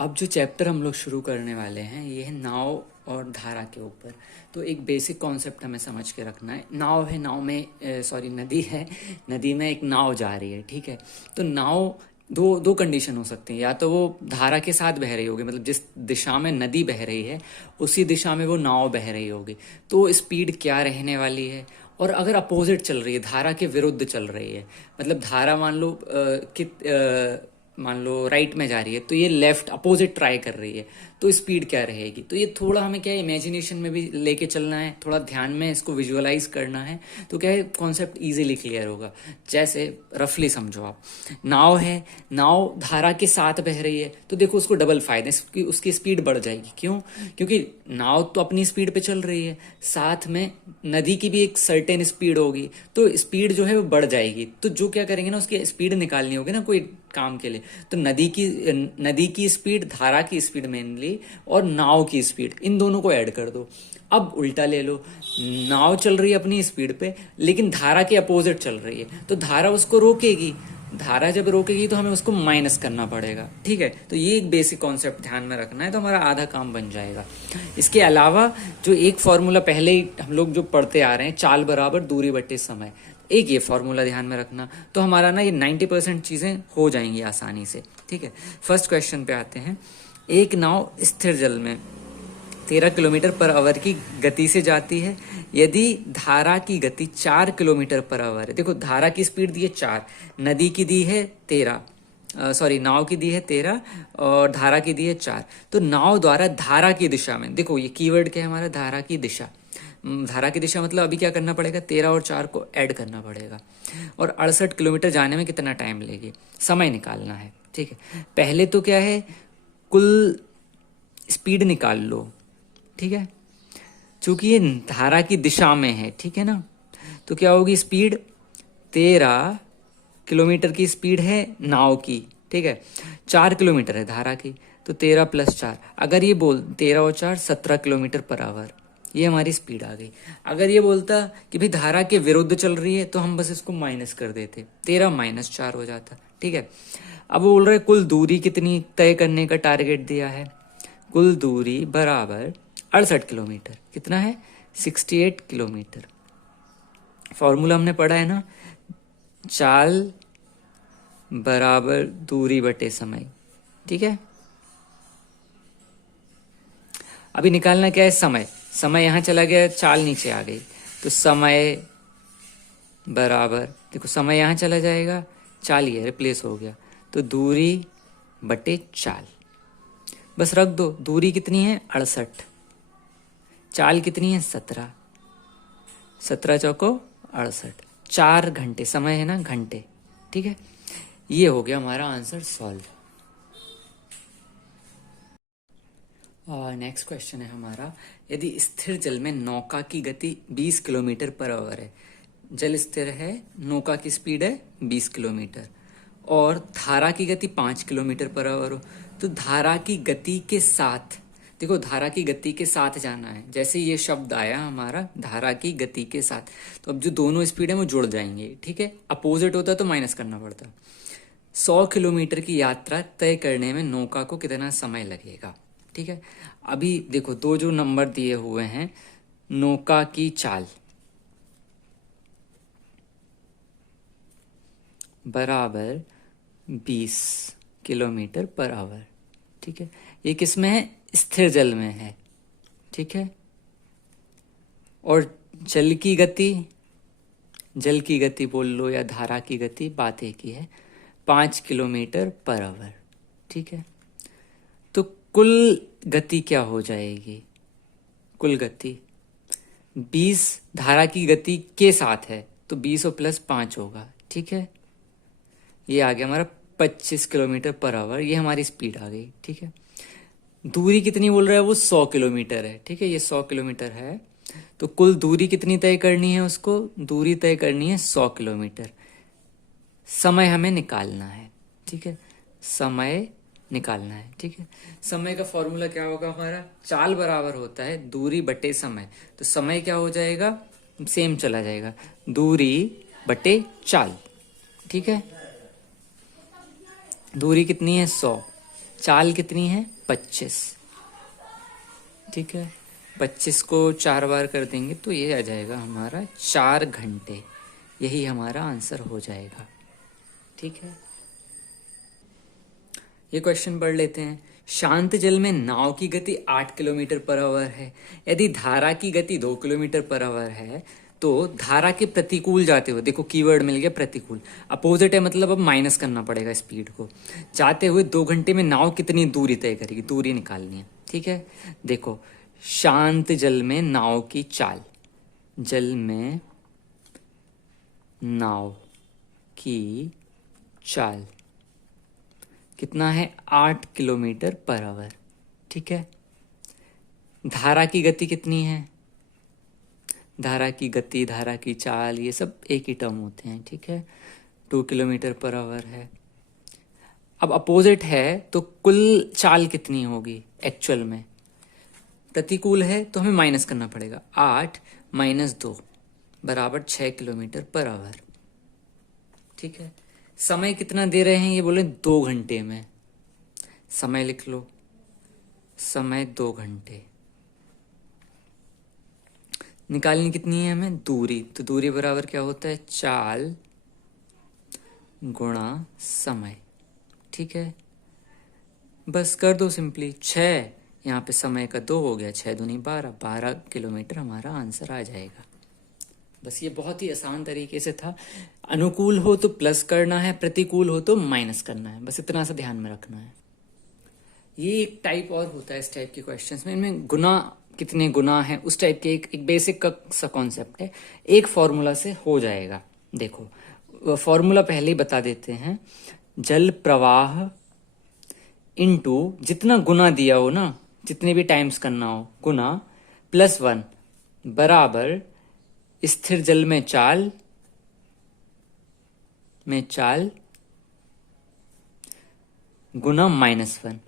अब जो चैप्टर हम लोग शुरू करने वाले हैं ये है नाव और धारा के ऊपर। तो एक बेसिक कॉन्सेप्ट हमें समझ के रखना है। नाव है, नाव में नदी है, नदी में एक नाव जा रही है, ठीक है। तो नाव दो दो कंडीशन हो सकती हैं, या तो वो धारा के साथ बह रही होगी, मतलब जिस दिशा में नदी बह रही है उसी दिशा में वो नाव बह रही होगी, तो स्पीड क्या रहने वाली है। और अगर अपोजिट चल रही है, धारा के विरुद्ध चल रही है, मतलब धारा मान लो राइट में जा रही है, तो ये लेफ्ट अपोजिट ट्राई कर रही है, तो स्पीड क्या रहेगी। तो ये थोड़ा हमें क्या है, इमेजिनेशन में भी लेके चलना है, थोड़ा ध्यान में इसको विजुअलाइज करना है, तो क्या है कॉन्सेप्ट इजीली क्लियर होगा। जैसे रफली समझो आप, नाव है, नाव धारा के साथ बह रही है, तो देखो उसको डबल फायदे, उसकी स्पीड बढ़ जाएगी। क्यों? क्योंकि नाव तो अपनी स्पीड पे चल रही है, साथ में नदी की भी एक सर्टेन स्पीड होगी, तो स्पीड जो है वो बढ़ जाएगी। तो जो क्या करेंगे ना, उसकी स्पीड निकालनी होगी ना कोई काम के लिए, तो नदी की स्पीड, धारा की स्पीड मेनली, और नाव की स्पीड, इन दोनों को ऐड कर दो। अब उल्टा ले लो, नाव चल रही है अपनी स्पीड पे, लेकिन धारा के अपोजिट चल रही है, तो धारा उसको रोकेगी। धारा जब रोकेगी तो हमें उसको माइनस करना पड़ेगा, ठीक है। तो ये एक बेसिक कॉन्सेप्ट ध्यान में रखना है, तो हमारा आधा काम बन जाएगा। इसके अलावा जो एक फॉर्मूला पहले ही हम लोग जो पढ़ते आ रहे हैं, चाल बराबर दूरी बटे समय, एक ये फॉर्मूला ध्यान में रखना, तो हमारा ना ये 90% चीजें हो जाएंगी आसानी से, ठीक है। फर्स्ट क्वेश्चन पे आते हैं। एक नाव स्थिर जल में 13 किलोमीटर पर आवर की गति से जाती है, यदि धारा की गति 4 किलोमीटर पर आवर है। देखो धारा की स्पीड दी है 4, नदी की दी है 13, नाव की दी है 13 और धारा की दी है 4। तो नाव द्वारा धारा की दिशा में, देखो ये कीवर्ड क्या है हमारा, धारा की दिशा। धारा की दिशा मतलब अभी क्या करना पड़ेगा, 13 और 4 को ऐड करना पड़ेगा, और 68 किलोमीटर जाने में कितना टाइम लेगी, समय निकालना है, ठीक है। पहले तो क्या है, कुल स्पीड निकाल लो, ठीक है। चूंकि ये धारा की दिशा में है, ठीक है ना, तो क्या होगी स्पीड, 13 किलोमीटर की स्पीड है नाव की, ठीक है। 4 किलोमीटर है धारा की, तो 13 + 4, अगर ये बोल 13 और 4 17 किलोमीटर पर आवर, ये हमारी स्पीड आ गई। अगर ये बोलता कि भाई धारा के विरुद्ध चल रही है, तो हम बस इसको माइनस कर देते, 13 - 4 हो जाता, ठीक है। अब वो बोल रहे कुल दूरी कितनी तय करने का टारगेट दिया है, कुल दूरी बराबर 68 किलोमीटर, कितना है 68 किलोमीटर। फॉर्मूला हमने पढ़ा है ना, चाल बराबर दूरी बटे समय, ठीक है। अभी निकालना क्या है, समय। समय यहां चला गया, चाल नीचे आ गई, तो समय बराबर, देखो समय यहां चला जाएगा, चाल ये रिप्लेस हो गया, तो दूरी बटे चाल, बस रख दो। दूरी कितनी है 68, चाल कितनी है 17, 17 चौको 68, 4 घंटे समय है ना, घंटे, ठीक है। ये हो गया हमारा आंसर सॉल्व। और नेक्स्ट क्वेश्चन है हमारा, यदि स्थिर जल में नौका की गति 20 किलोमीटर पर आवर है, जल स्थिर है, नौका की स्पीड है 20 किलोमीटर, और धारा की गति 5 किलोमीटर पर आवर हो, तो धारा की गति के साथ, देखो धारा की गति के साथ जाना है, जैसे ये शब्द आया हमारा धारा की गति के साथ, तो अब जो दोनों स्पीड है वो जुड़ जाएंगे, ठीक है। अपोजिट होता तो माइनस करना पड़ता। 100 किलोमीटर की यात्रा तय करने में नौका को कितना समय लगेगा, ठीक है। अभी देखो दो जो नंबर दिए हुए हैं, नौका की चाल बराबर 20 किलोमीटर पर आवर, ठीक है। ये किस में है, स्थिर जल में है, ठीक है। और जल की गति बोल लो या धारा की गति, बात एक ही है, 5 किलोमीटर पर आवर, ठीक है। तो कुल गति क्या हो जाएगी, कुल गति 20 धारा की गति के साथ है, तो 20 और +5 होगा, ठीक है। ये आ गया हमारा 25 किलोमीटर पर आवर, ये हमारी स्पीड आ गई, ठीक है। दूरी कितनी बोल रहा है वो 100 किलोमीटर है, ठीक है, ये 100 किलोमीटर है, तो कुल दूरी कितनी तय करनी है उसको, दूरी तय करनी है 100 किलोमीटर। समय हमें निकालना है, ठीक है, समय निकालना है, ठीक है। समय का फॉर्मूला क्या होगा हमारा, चाल बराबर होता है दूरी बटे समय, तो समय क्या हो जाएगा, सेम चला जाएगा, दूरी बटे चाल, ठीक है। दूरी कितनी है 100, चाल कितनी है 25, ठीक है। 25 को 4 बार कर देंगे तो ये आ जाएगा हमारा 4 घंटे। यही हमारा आंसर हो जाएगा, ठीक है। ये क्वेश्चन पढ़ लेते हैं। शांत जल में नाव की गति 8 किलोमीटर पर आवर है। यदि धारा की गति 2 किलोमीटर पर आवर है तो धारा के प्रतिकूल जाते हुए, देखो कीवर्ड मिल गया प्रतिकूल, अपोजिट है मतलब अब माइनस करना पड़ेगा स्पीड को, जाते हुए 2 घंटे में नाव कितनी दूरी तय करेगी, दूरी निकालनी है, ठीक है। देखो शांत जल में नाव की चाल, जल में नाव की चाल कितना है 8 किलोमीटर पर आवर, ठीक है। धारा की गति कितनी है, धारा की गति, धारा की चाल, ये सब एक ही टर्म होते हैं, ठीक है। 2 किलोमीटर पर आवर है। अब अपोजिट है तो कुल चाल कितनी होगी एक्चुअल में, प्रतिकूल है तो हमें माइनस करना पड़ेगा। 8 माइनस 2 बराबर 6 किलोमीटर पर आवर, ठीक है। समय कितना दे रहे हैं, ये बोले 2 घंटे में, समय लिख लो, समय 2 घंटे। निकालनी कितनी है हमें, दूरी, तो दूरी बराबर क्या होता है, चाल गुणा समय, ठीक है। बस कर दो सिंपली, 6 यहाँ पे समय का 2 हो गया, 6 दूनी 12, 12 किलोमीटर हमारा आंसर आ जाएगा। बस ये बहुत ही आसान तरीके से था। अनुकूल हो तो प्लस करना है, प्रतिकूल हो तो माइनस करना है, बस इतना सा ध्यान में रखना है। ये एक टाइप और होता है इस टाइप के क्वेश्चंस में, इनमें गुना कितने गुना है उस टाइप के एक बेसिक का सा कॉन्सेप्ट है, एक फॉर्मूला से हो जाएगा। देखो फॉर्मूला पहले ही बता देते हैं, जल प्रवाह इनटू जितना गुना दिया हो ना, जितने भी टाइम्स करना हो, गुना +1 बराबर स्थिर जल में चाल गुना -1।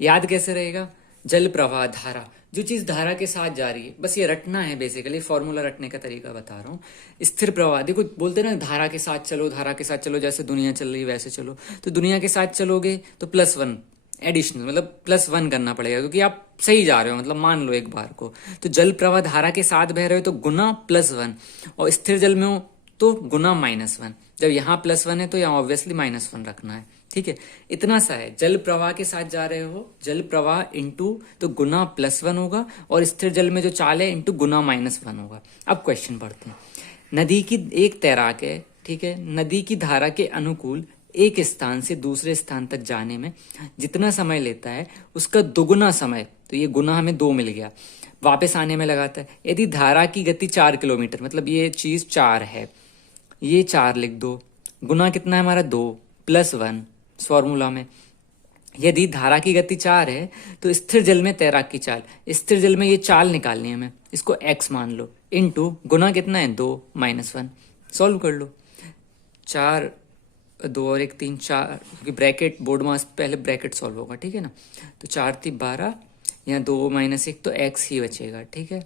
याद कैसे रहेगा, जल प्रवाह धारा, जो चीज धारा के साथ जा रही है, बस ये रटना है, बेसिकली फॉर्मूला रटने का तरीका बता रहा हूँ। स्थिर प्रवाह, देखो बोलते ना धारा के साथ चलो, धारा के साथ चलो, जैसे दुनिया चल रही है वैसे चलो, तो दुनिया के साथ चलोगे तो +1 एडिशनल, मतलब +1 करना पड़ेगा, क्योंकि आप सही जा रहे हो, मतलब मान लो एक बार को, तो जल प्रवाह धारा के साथ बह रहे हो तो गुना +1, और स्थिर जल में हो तो गुना -1। जब यहाँ +1 है तो यहाँ ऑब्वियसली -1 रखना है, ठीक है। इतना सा है, जल प्रवाह के साथ जा रहे हो, जल प्रवाह इंटू तो गुना +1 होगा, और स्थिर जल में जो चाल है इंटू गुना -1 होगा। अब क्वेश्चन पढ़ते हैं। नदी की एक तैराक है, ठीक है, नदी की धारा के अनुकूल एक स्थान से दूसरे स्थान तक जाने में जितना समय लेता है उसका दुगुना समय, तो ये गुना हमें 2 मिल गया, वापस आने में लगाता है। यदि धारा की गति 4 किलोमीटर, मतलब ये चीज 4 है, ये 4 लिख दो, गुना कितना है हमारा 2 +1 फॉर्मूला में। यदि धारा की गति 4 है तो स्थिर जल में तैराक की चाल, स्थिर जल में ये चाल निकालनी है हमें, इसको x मान लो, इनटू गुना कितना है 2 -1, सॉल्व कर लो। 4 2 और 1 3 4, क्योंकि ब्रैकेट बोर्ड में पहले ब्रैकेट सॉल्व होगा, ठीक है ना। तो 4 3 12, यहाँ 2 -1 तो x ही बचेगा, ठीक है।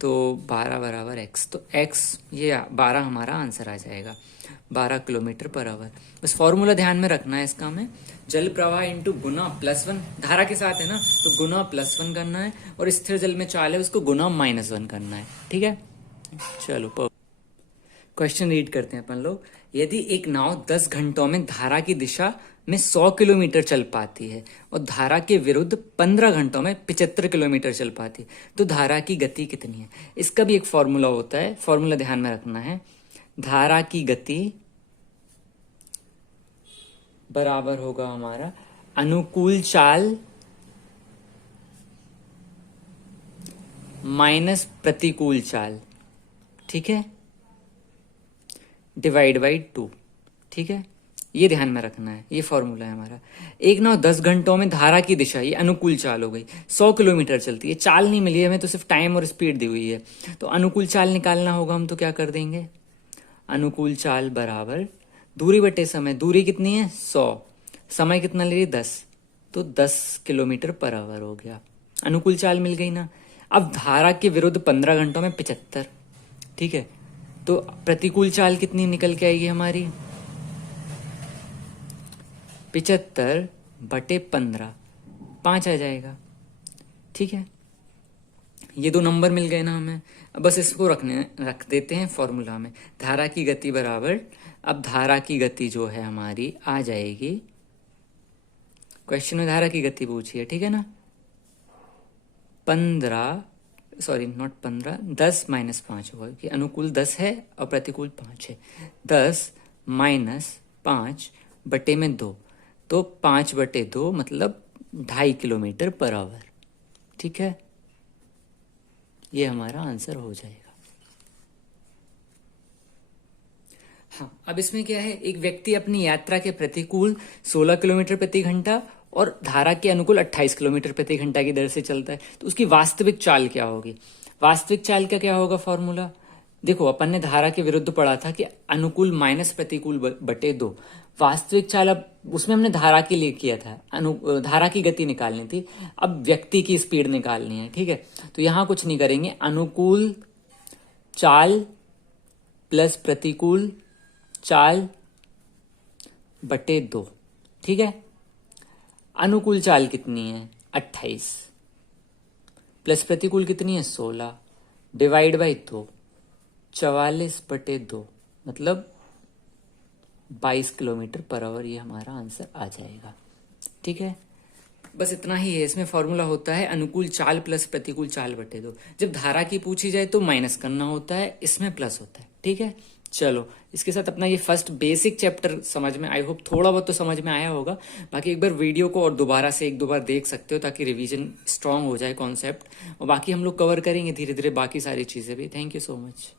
तो 12 बराबर x, तो x ये 12 हमारा आंसर आ जाएगा, 12 किलोमीटर पर आवर। बस फॉर्मूला ध्यान में रखना है इसका, हमें जल प्रवाह इंटू गुना +1, धारा के साथ है ना तो गुना +1 करना है, और स्थिर जल में चाल है उसको गुना -1 करना है, ठीक है। चलो क्वेश्चन रीड करते हैं अपन लोग। यदि एक नाव 10 घंटों में धारा की दिशा में 100 किलोमीटर चल पाती है और धारा के विरुद्ध 15 घंटों में 75 किलोमीटर चल पाती है, तो धारा की गति कितनी है। इसका भी एक फॉर्मूला होता है, फॉर्मूला ध्यान में रखना है। धारा की गति बराबर होगा हमारा अनुकूल चाल माइनस प्रतिकूल चाल, ठीक है, डिवाइड बाई 2, ठीक है। ये ध्यान में रखना है, ये फॉर्मूला है हमारा। एक नाव 10 घंटों में धारा की दिशा, ये अनुकूल चाल हो गई, 100 किलोमीटर चलती है, चाल नहीं मिली हमें, तो सिर्फ टाइम और स्पीड दी हुई है, तो अनुकूल चाल निकालना होगा। हम तो क्या कर देंगे, अनुकूल चाल बराबर दूरी बटे समय, दूरी कितनी है 100, समय कितना ले रही 10, तो 10 किलोमीटर पर आवर हो गया, अनुकूल चाल मिल गई ना। अब धारा के विरुद्ध 15 घंटों में 75, ठीक है, तो प्रतिकूल चाल कितनी निकल के आएगी हमारी 75 बटे 15, 5 आ जाएगा। ठीक है, ये दो नंबर मिल गए ना हमें। अब बस इसको रख देते हैं फॉर्मूला में। धारा की गति बराबर, अब धारा की गति जो है हमारी आ जाएगी, क्वेश्चन में धारा की गति पूछी है, ठीक है ना, 10 माइनस 5 होगा कि अनुकूल 10 है और प्रतिकूल 5 है। 10 माइनस 5 बटे में 2, तो 5 बटे 2 मतलब 2.5 किलोमीटर पर आवर। ठीक है, ये हमारा आंसर हो जाएगा। हाँ, अब इसमें क्या है, एक व्यक्ति अपनी यात्रा के प्रतिकूल 16 किलोमीटर प्रति घंटा और धारा के अनुकूल 28 किलोमीटर प्रति घंटा की दर से चलता है, तो उसकी वास्तविक चाल क्या होगी? वास्तविक चाल का क्या होगा फॉर्मूला? देखो, अपन ने धारा के विरुद्ध पढ़ा था कि अनुकूल माइनस प्रतिकूल बटे 2। वास्तविक चाल, अब उसमें हमने धारा के लिए किया था, धारा की गति निकालनी थी, अब व्यक्ति की स्पीड निकालनी है। ठीक है, तो यहां कुछ नहीं करेंगे, अनुकूल चाल प्लस प्रतिकूल चाल बटे 2। ठीक है, अनुकूल चाल कितनी है 28 प्लस प्रतिकूल कितनी है 16, डिवाइड बाई 2, 44 बटे 2 मतलब 22 किलोमीटर पर आवर। ये हमारा आंसर आ जाएगा। ठीक है, बस इतना ही है। इसमें फॉर्मूला होता है अनुकूल चाल प्लस प्रतिकूल चाल बटे 2। जब धारा की पूछी जाए तो माइनस करना होता है, इसमें प्लस होता है। ठीक है, चलो इसके साथ अपना ये फर्स्ट बेसिक चैप्टर समझ में, आई होप थोड़ा बहुत तो समझ में आया होगा। बाकी एक बार वीडियो को और दोबारा से 1-2 बार देख सकते हो ताकि रिवीजन स्ट्रांग हो जाए कॉन्सेप्ट, और बाकी हम लोग कवर करेंगे धीरे धीरे बाकी सारी चीज़ें भी। Thank you so much.